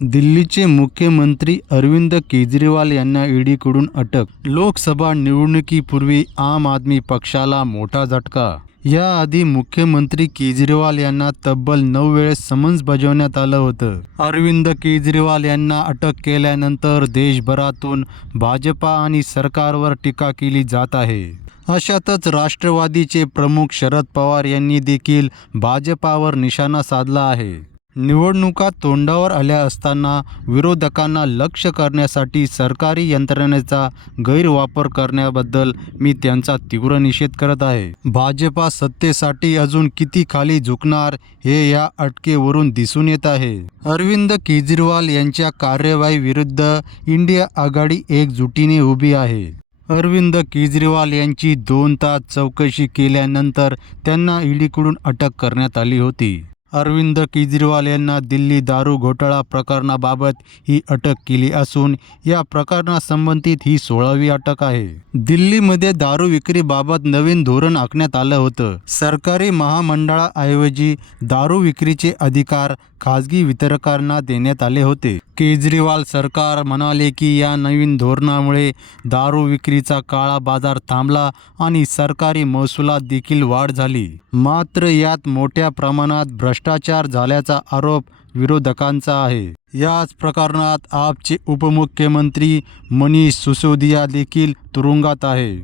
दिल्लीचे मुख्यमंत्री अरविंद केजरीवाल यांना ईडीकडून अटक. लोकसभा निवडणुकीपूर्वी आम आदमी पक्षाला मोठा झटका. याआधी मुख्यमंत्री केजरीवाल यांना तब्बल नऊ वेळेस समन्स बजावण्यात आलं होतं. अरविंद केजरीवाल यांना अटक केल्यानंतर देशभरातून भाजपा आणि सरकारवर टीका केली जात आहे. अशातच राष्ट्रवादीचे प्रमुख शरद पवार यांनी देखील भाजपावर निशाणा साधला आहे. निवडणुका तोंडावर आल्या असताना विरोधकांना लक्ष करण्यासाठी सरकारी यंत्रणेचा गैरवापर करण्याबद्दल मी त्यांचा तीव्र निषेध करत आहे. भाजपा सत्तेसाठी अजून किती खाली झुकणार हे या अटकेवरून दिसून येत आहे. अरविंद केजरीवाल यांच्या कार्यवाही विरुद्ध इंडिया आघाडी एकजुटीने उभी आहे. अरविंद केजरीवाल यांची दोन तास चौकशी केल्यानंतर त्यांना ईडीकडून अटक करण्यात आली होती. अरविंद केजरीवाल यांना दिल्ली दारू घोटाळा प्रकरणाबाबत ही अटक केली असून या प्रकरणासंबंधित ही सोळावी अटक आहे. दिल्लीमध्ये दारू विक्रीबाबत नवीन धोरण आखण्यात आलं होतं. सरकारी महामंडळाऐवजी दारू विक्रीचे अधिकार खाजगी वितरकांना देण्यात आले होते. केजरीवाल सरकार म्हणाले की या नवीन धोरणामुळे दारू विक्रीचा काळा बाजार थांबला आणि सरकारी महसुलात देखील वाढ झाली. मात्र यात मोठ्या प्रमाणात भ्रष्ट भ्रष्टाचार झाल्याचा आरोप विरोधकांचा आहे. याच प्रकरणात आपचे उपमुख्यमंत्री मनीष सिसोदिया देखील तुरुंगात आहे.